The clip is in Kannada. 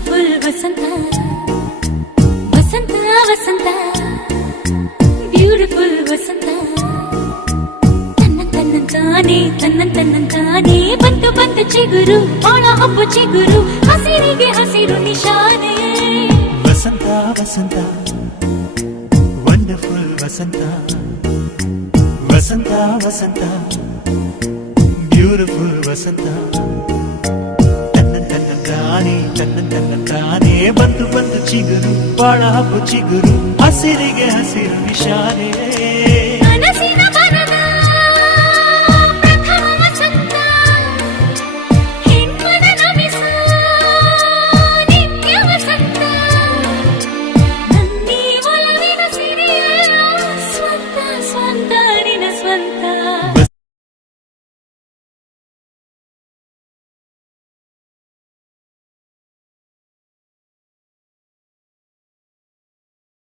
ಬ್ಯೂಟಿಫುಲ್ ವಸಂತ ವಸಂತ ವಸಂತ ಬ್ಯೂಟಿಫುಲ್ ವಸಂತ ತನ್ನಂತಾನೆ ಬಂತು ಬಂತು ಚಿಗುರು ಬಾಳ ಹಬ್ಬ ಚಿಗುರು ಹಸಿರಿಗೆ ಹಸಿರು ನಿಶಾನೆ ವಸಂತ ವಸಂತ ವಂಡರ್ಫುಲ್ ವಸಂತ ವಸಂತ ವಸಂತ ಬ್ಯೂಟಿಫುಲ್ ವಸಂತ ತನ್ನಂತಾನೆ ಬಂತು ಬಂತು ಚಿಗುರು ಬಾಳ ಹಬ್ಬ ಚಿಗುರು ಹಸಿರಿಗೆ ಹಸಿರು ನಿಶಾನೆ